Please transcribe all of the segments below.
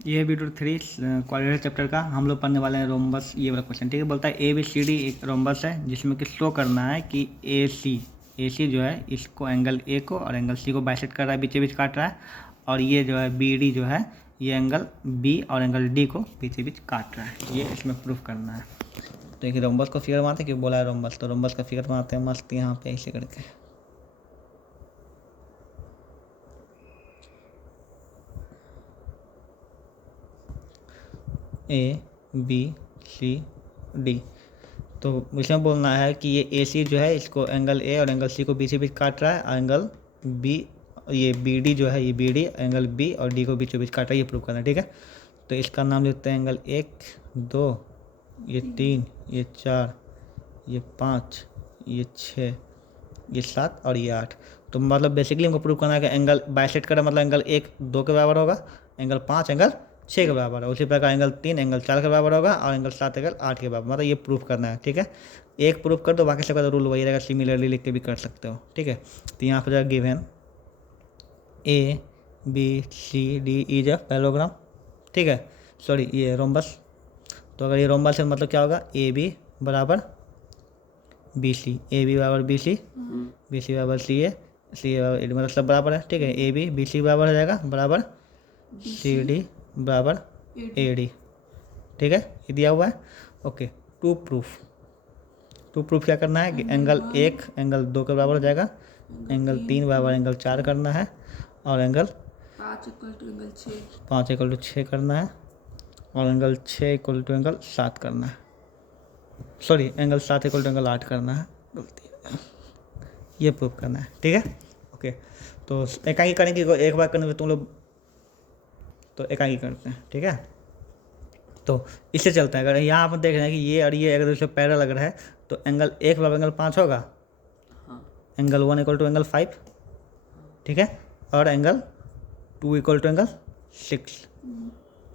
ये video 3 quadratic chapter का हम लोग पढ़ने वाले हैं रोम्बस ये वाला क्वेश्चन। ठीक है, बोलता है ए बी सी डी एक रोम्बस है जिसमें कि शो करना है कि ए सी जो है इसको एंगल ए को और एंगल सी को बाइसेक्ट कर रहा है, बीचे बीच काट रहा है, और ये जो है बी डी जो है ये एंगल बी और एंगल डी को बीचे बीच काट रहा है। ये इसमें प्रूफ करना है। तो एक रोम्बस को फिगर बनाते हैं, क्यों बोला है रोम्बस, तो रोम्बस का फिगर बनाते हैं मस्त यहाँ पे ऐसे करके। ए बी सी डी, तो इसमें बोलना है कि ये ए सी जो है इसको एंगल ए और एंगल सी को बीच बीच काट रहा है, और एंगल बी ये बी डी जो है ये बी डी एंगल बी और डी को बीचों बीच काट रहा है, ये प्रूव करना है। ठीक है, तो इसका नाम लेते हैं एंगल 1 2, ये 3, ये 4, ये 5, ये 6, ये 7 और ये 8। तो मतलब बेसिकली हमको प्रूव करना है कि एंगल बाइसेक्ट करें, मतलब एंगल 1 2 के बराबर होगा, एंगल 5 एंगल 6 के बराबर है, उसी प्रकार एंगल 3 एंगल 4 के बराबर होगा, और एंगल 7 एंगल 8 के बराबर, मतलब ये प्रूफ करना है। ठीक है, एक प्रूफ कर दो, बाकी सबका रूल वही रहेगा, सिमिलरली लिख के भी कर सकते हो। ठीक है, तो यहाँ पर given A B C D is a parallelogram. ठीक है, सॉरी ये रोम्बस। तो अगर ये रोम्बस है मतलब क्या होगा, ए बी बराबर बी सी, ए बी बराबर बी सी, बी सी बराबर सी ए, सी ए बराबर मतलब सब बराबर है। ठीक है, ए बी बी सी बराबर हो जाएगा बराबर सी डी बराबर ए डी। ठीक है, ये दिया हुआ है। ओके, टू प्रूफ क्या करना है कि एंगल 1 एंगल 2 के बराबर हो जाएगा, एंगल 3 बराबर एंगल 4 करना है, और एंगल 5 इक्वल टू 6 करना है, और एंगल 6 इक्वल टू एंगल 7 करना है, sorry angle 7 equal to angle 8 करना है, गलती ये प्रूफ करना है। ठीक है, ओके, तो एकांकी करेंगे, एक बार करने में तुम लोग तो एकांकी करते हैं। ठीक है, तो इससे चलता है, अगर यहाँ पर देख रहे हैं कि ये और ये अगर दूसरे पैरेलल लग रहा है तो एंगल 1 बराबर एंगल 5 होगा, एंगल 1 इक्वल टू एंगल 5। ठीक है, और एंगल 2 इक्वल टू एंगल 6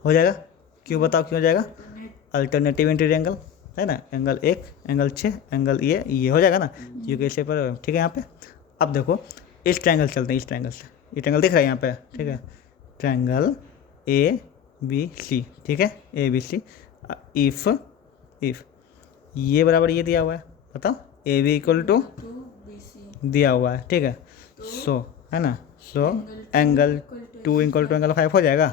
हो जाएगा। क्यों बताओ क्यों हो जाएगा, अल्टरनेटिव इंटीरियर एंगल है ना, एंगल 1 एंगल 6 एंगल ये हो जाएगा ना, क्योंकि इसे पर। ठीक है, यहाँ पे अब देखो इस ट्रायंगल चलते हैं, इस ट्रायंगल से, ये ट्रायंगल दिख रहा है यहाँ पे। ठीक है, ट्रायंगल ए बी सी। ठीक है, ए बी सी, इफ ये बराबर ये दिया हुआ है, बताओ ए बी इक्वल टू दिया हुआ है। ठीक है, सो है ना, so angle 2 equal to angle 5 हो जाएगा,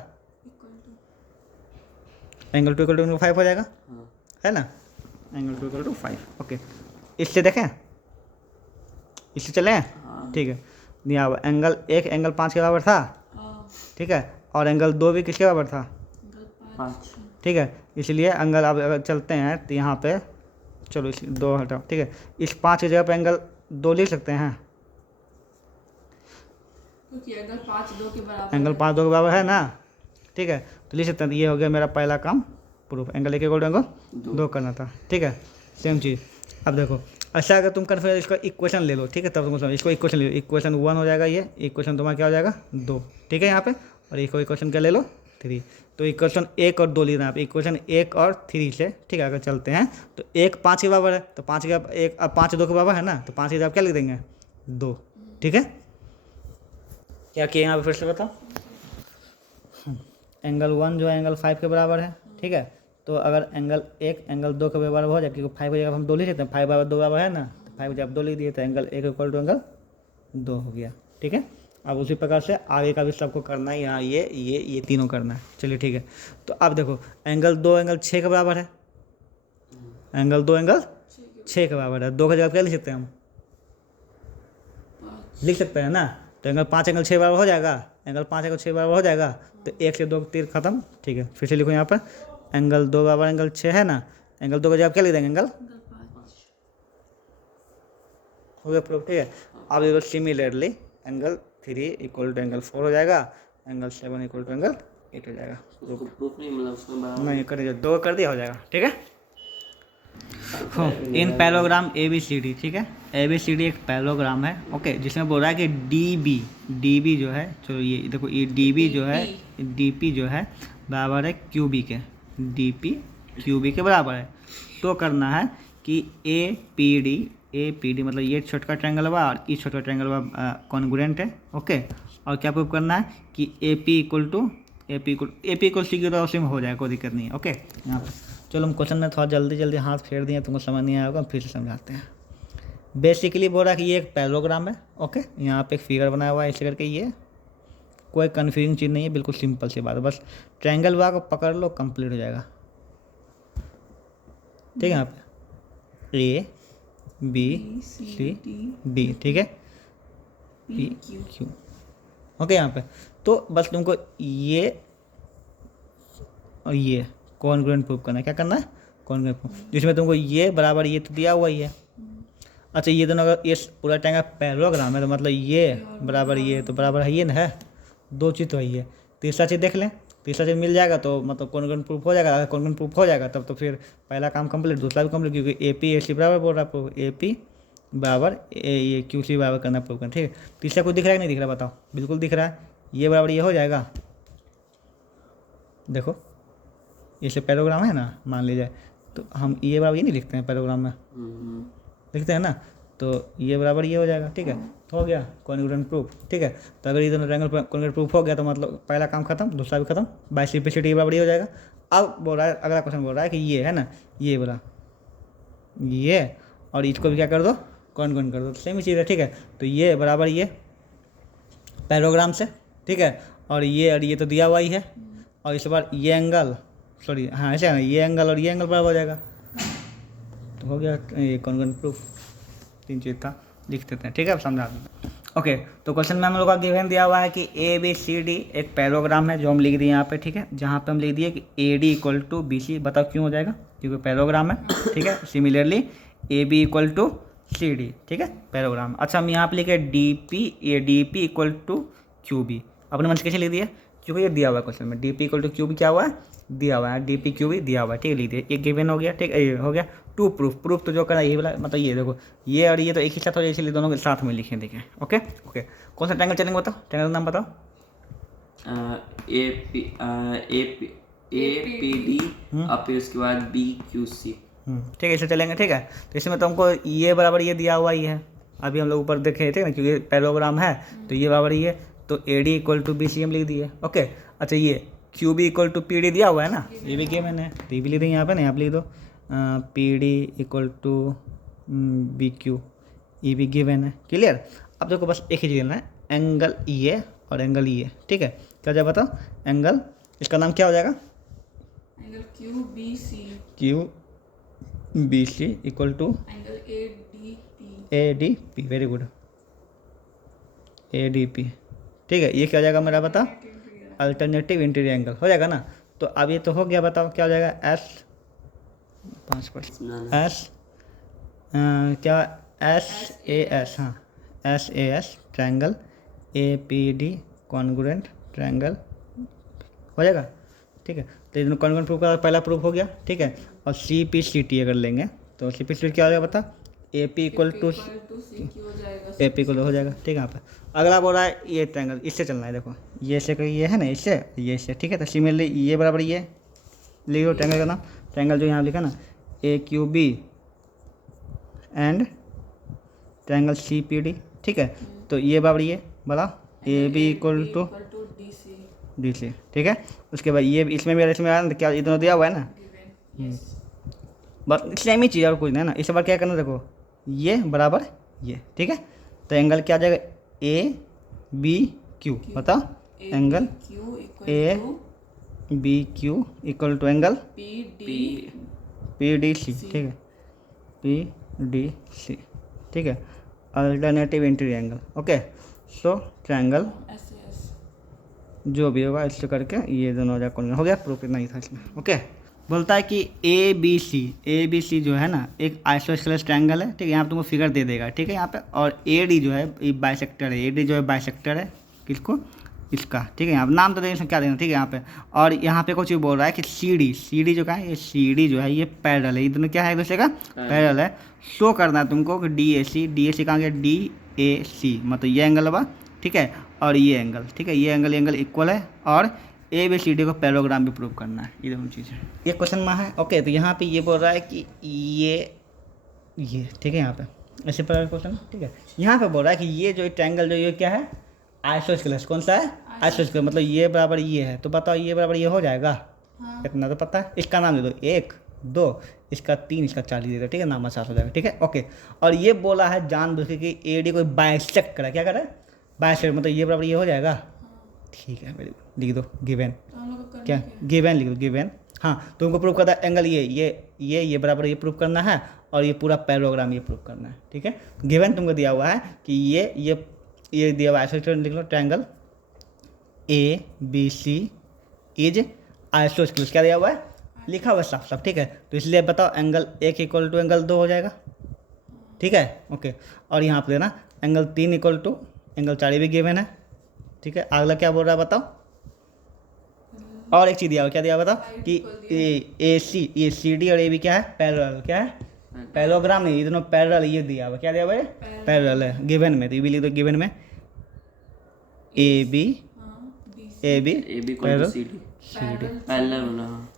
एंगल 2 इक्वल टू एंगल 5 हो जाएगा, है ना, एंगल 2 इक्वल टू 5। ओके, इससे देखें, इससे चले। ठीक है, दिया हुआ एंगल 1 एंगल 5 के बराबर था। ठीक है, और एंगल 2 भी किसके बराबर था, 5। ठीक है, इसलिए एंगल अब अगर चलते हैं तो यहाँ पे चलो इस 2 हटाओ। ठीक है, इस 5 की जगह पे एंगल 2 लिख सकते हैं, क्योंकि एंगल 5 2 के बराबर, एंगल 5 2 के बराबर है ना। ठीक है, तो लिख सकते हैं, ये हो गया मेरा पहला काम proof, angle 1 equal to angle 2 करना था। ठीक है, सेम चीज़। अब देखो अच्छा, अगर तुम कन्फ्यूज इसका इक्वेशन ले लो, ठीक है, तब तुम समझो, इसको इक्वेशन ले लो, इक्वेशन 1 हो जाएगा, ये इक्वेशन तुम्हारा क्या हो जाएगा 2। ठीक है, यहाँ पे, और एक इक्वेशन क्या ले लो 3। तो इक्वेशन 1 और 2 लेना है, इक्वेशन 1 और 3 से। ठीक है, अगर चलते हैं तो 1 5 के बराबर है, तो 5 के 1 अब 5 2 के बराबर है ना, तो 5 की जगह क्या लिख देंगे 2। ठीक है, क्या किया यहाँ पे फिर से बताओ, एंगल 1 जो है एंगल 5 के बराबर है। ठीक है, तो अगर एंगल 1 एंगल 2 के बराबर हो जाए, क्योंकि 5 की जगह हम 2 लिख देते हैं, 5 बराबर 2 बराबर है ना, तो 5 जब 2 लिख दिए तो एंगल 1 इक्वल टू एंगल 2 हो गया। ठीक है, अब उसी प्रकार से आगे का भी सबको करना है, यहाँ ये तीनों करना है। चलिए ठीक है, तो अब देखो एंगल 2 एंगल 6 के बराबर है, एंगल 2 एंगल 6 के बराबर है, 2 की जगह क्या लिख सकते हैं हम, लिख सकते हैं ना, तो एंगल 5 एंगल 6 बराबर हो जाएगा, एंगल 5 एंगल 6 बराबर हो जाएगा, तो 1 से 2 तीर खत्म। ठीक है, फिर से लिखो यहाँ पर एंगल 2 बराबर एंगल 6 है ना, एंगल 2 की जगह क्या लिख देंगे एंगल 5 हो गया प्रूफ। ठीक है, अब देखो similarly angle 3 equal to angle 4 हो जाएगा, एंगल 7 इक्वल टू एंगल 8 हो जाएगा। प्रूफ नहीं मतलब उसमें नहीं करेंगे, 2 कर दिया हो जाएगा। ठीक है, in parallelogram A B C D. ठीक है, ए बी सी डी एक पैरेललोग्राम है। ओके, जिसमें बोल रहा है कि डी बी जो है, चलो ये देखो, ये डी बी जो है, डी पी जो है बराबर है क्यू बी के, डी पी क्यू बी के बराबर है। तो करना है कि ए पी डी मतलब ये छोटा ट्रायंगल हुआ और ये छोटा ट्रायंगल हुआ कॉन्ग्रुएंट है। ओके, और क्या प्रूव करना है कि A P equal to A P equal C की तो उसी में हो जाएगा, कोई दिक्कत नहीं है। ओके, यहाँ पे चलो हम क्वेश्चन में थोड़ा जल्दी हाथ फेर दिए, तुमको समझ नहीं आया होगा, फिर से समझाते हैं। बेसिकली बोल रहा है कि ये एक पैराग्राम है। ओके, यहाँ पे एक फिगर बनाया हुआ है ऐसे करके, ये कोई कन्फ्यूजिंग चीज़ नहीं है, बिल्कुल सिंपल सी बात है, बस ट्रायंगल वाला को पकड़ लो, कंप्लीट हो जाएगा। ठीक है, यहाँ पे ए बी सी डी, ठीक है, पी क्यू। ओके, यहाँ पे तो बस तुमको ये और ये कॉन्ग्रुएंट प्रूफ करना है। क्या करना है? कॉन्ग्रुएंट प्रूफ, जिसमें तुमको ये बराबर ये तो दिया हुआ ही है। अच्छा, ये दोनों अगर ये पूरा ट्रायंगल पैरेललोग्राम है तो मतलब ये बराबर ये तो बराबर है, ये ना है, दो चीज़ तो है ये। तीसरा चीज़ देख लें, तीसरा चीज़ मिल जाएगा तो मतलब कॉन्ग्रुएंट प्रूफ हो जाएगा। अगर कॉन्ग्रुएंट प्रूफ हो जाएगा तब तो फिर पहला काम कंप्लीट, दूसरा भी कंप्लीट, क्योंकि ए पी ए सी बराबर बोल रहा है प्रूफ, ए पी बराबर ये क्यू सी बराबर करना प्रूफ करना। ठीक है, तीसरा कुछ दिख रहा है कि नहीं दिख रहा बताओ? बिल्कुल दिख रहा है, ये बराबर ये हो जाएगा। देखो इसे पैराग्राम है ना, मान लीजिए, तो हम ये बराबर ये नहीं लिखते हैं पैराग्राम में, लिखते हैं ना, तो ये बराबर ये हो जाएगा। ठीक है, तो हो गया कॉन्ग्रुएंट प्रूफ। ठीक है, तो अगर ये दोनों ट्रायंगल कॉन्ग्रुएंट प्रूफ हो गया तो मतलब पहला काम खत्म, दूसरा भी खत्म, बाई सिंपलिसिटी ये बराबर ये हो जाएगा। अब बोल रहा है, अगला क्वेश्चन बोल रहा है कि ये है ना, ये बोला ये, और इसको भी क्या कर दो, कॉन्ग्रुएंट कर दो, सेम ही चीज़ है। ठीक है, तो ये बराबर ये पैराग्राम से, ठीक है, और ये तो दिया हुआ ही है, और इस बार ये एंगल, सॉरी हाँ ऐसे है ना, ये एंगल और ये एंगल बराबर हो जाएगा, तो हो गया ये कॉन्ग्रुएंट प्रूफ। तीन चीज़ था, लिख देते हैं। ठीक है, अब समझा दें। ओके, तो क्वेश्चन में हम लोग का गिवन दिया हुआ है कि ए बी सी डी एक पैराग्राम है, जो हम लिख दिए यहाँ पे। ठीक है, जहाँ पे हम लिख दिए कि A D equal to B C, बताओ क्यों हो जाएगा? क्योंकि पैराग्राम है। ठीक है, similarly A B equal to C D, ठीक है, पैराग्राम। अच्छा, हम यहाँ पे लिखे D P equal to Q B, अपने मन से कैसे लिख दिए? क्योंकि ये दिया हुआ है क्वेश्चन में, D P equal to Q B क्या हुआ है? दिया हुआ है, डी पी क्यू बी दिया हुआ है। ठीक है, लिख दिए, ये गिवन हो गया। ठीक है, ये हो गया टू प्रूफ तो जो करना ये वाला, मतलब ये देखो ये और ये तो एक ही साथ हो जाए, इसलिए दोनों के साथ में लिखे। देखें, ओके ओके, कौन सा ट्रायंगल चलेंगे बताओ? ट्रायंगल का नाम बताओ। ए पी डी और फिर उसके बाद बी क्यू सी। ठीक है, इसे चलेंगे। ठीक है, तो इसमें तो हमको ये बराबर ये दिया हुआ ही है, अभी हम लोग ऊपर देखे थे ना, क्योंकि पैराग्राम है तो ये बराबर ये, तो A D equal to B C हम लिख दिए। ओके, अच्छा ये Q B equal to P D दिया हुआ है ना, ये भी गिवन है, तो ये भी लिख देंगे यहाँ पे ना, यहाँ पे लिख दो P D equal to B Q, ये भी गिवन है। क्लियर? अब देखो बस एक ही चीज़ लेना है, एंगल ये और एंगल ये। ठीक है, क्या जाए बताओ? एंगल, इसका नाम क्या हो जाएगा? Angle Q B C, Q B C equal to angle A D P, very good, A D P. ठीक है, ये क्या हो जाएगा मेरा बता? अल्टरनेटिव इंटीरियर एंगल हो जाएगा ना। तो अब ये तो हो गया, बताओ क्या हो जाएगा? एस 5% एस क्या एस ए एस, हाँ S A S triangle A P D congruent triangle हो जाएगा। ठीक है, तो ये कॉन्ग्रुएंट प्रूफ का पहला प्रूफ हो गया। ठीक है, और सी पी सी टी अगर लेंगे तो सी पी सी टी क्या हो जाएगा बता? A P equal to A P equal हो जाएगा। ठीक है, यहाँ पे अगला बोल रहा है ये ट्रायंगल, इससे चलना है। देखो ये से ये है ना, इससे ये से। ठीक है, तो सिमिलरली ये बराबर ये लिख लो ट्रायंगल का नाम, ट्रायंगल जो यहाँ लिखा ना, A Q B and triangle C P D. ठीक है, तो ये बराबर ये बोला A B equal to D C. ठीक है, उसके बाद ये इसमें भी इसमें आया ना, क्या ये दोनों दिया हुआ है ना, बस सेम ही चीज़ और कुछ नहीं ना। इस बार क्या करना, देखो ये बराबर ये। ठीक है, तो एंगल क्या आ जाएगा? ए बी क्यू, बताओ angle A B Q equal to angle P D C. ठीक है, पी डी सी। ठीक है, alternative interior angle. Okay, so triangle जो भी होगा इससे करके ये दोनों हो गया प्रूफ, इतना ही था इसमें। ओके, बोलता है कि ए बी सी जो है ना एक आइसोस्केलेस ट्रायंगल है। ठीक है, यहाँ पे तुमको फिगर दे देगा। ठीक है, यहाँ पे, और ए डी जो है ये बाइसेक्टर है, ए डी जो है बाइसेक्टर है किसको? इसका। ठीक है, यहाँ पे नाम तो देंगे, क्या देना। ठीक है, यहाँ पे, और यहाँ पे कुछ बोल रहा है कि सी डी जो क्या है, ये सी डी जो है ये पैरेलल है, ये दोनों क्या है एक दूसरे का पैरेलल है। शो करना है तुमको कि डी ए सी कहाँ गया? डी ए सी, मतलब ये एंगल बा। ठीक है, और ये एंगल। ठीक है, ये एंगल इक्वल है, और ए बी सी डी को पैरेललोग्राम भी प्रूव करना है, ये दोनों चीज़ें ये क्वेश्चन में है। ओके, तो यहाँ पे ये बोल रहा है कि ये ठीक है, यहाँ पे ऐसे पर क्वेश्चन। ठीक है, यहाँ पे बोल रहा है कि ये जो ट्रायंगल जो ये क्या है? आइसोस्केलेस। कौन सा है? आइसोस्केलस मतलब ये बराबर ये है, तो बताओ ये बराबर ये हो जाएगा? हाँ इतना तो पता है। इसका नाम दे दो 1 2, इसका 3, इसका 4 दे दो, ठीक है, नाम आसान हो जाएगा, ठीक है, ओके। और ये बोला है जानबूझ के कि एडी कोई बाइसेक्ट करा, क्या करा? बाइसेक्ट, मतलब ये बराबर ये हो जाएगा, ठीक है, वेरी गुड, लिख दो गिवन। तो हम लोग को करना क्या? क्या है? गिवन लिख दो, गिवन। हाँ, तुमको प्रूव करना है एंगल ये बराबर ये प्रूव करना है, और ये पूरा पैराग्राम ये प्रूव करना है, ठीक है। गिवन तुमको दिया हुआ है कि ये दिया हुआ है, आइसोस्केलस लिख लो, ट्रायंगल ABC इज आइसोस्केलस, क्या दिया हुआ है? लिखा हुआ है साफ साफ, ठीक है। तो इसलिए बताओ एंगल 1 इक्वल टू एंगल 2 हो जाएगा, ठीक है, ओके। और यहाँ पे देना एंगल 3 इक्वल टू एंगल 4 भी गिवन है, ठीक है। अगला क्या बोल रहा है बताओ? और एक चीज़ दिया हुआ, क्या दिया हुआ बताओ कि AC ये CD और AB क्या है? पैरेलल, क्या है? पैरेललोग्राम नहीं, ये दोनों पैरेलल, ये दिया हुआ, क्या दिया हुआ है? पैरेलल है गिवन में, तो ये भी लिख दो गिवन में AB हाँ AB BC AB parallel C D CD parallel होना हाँ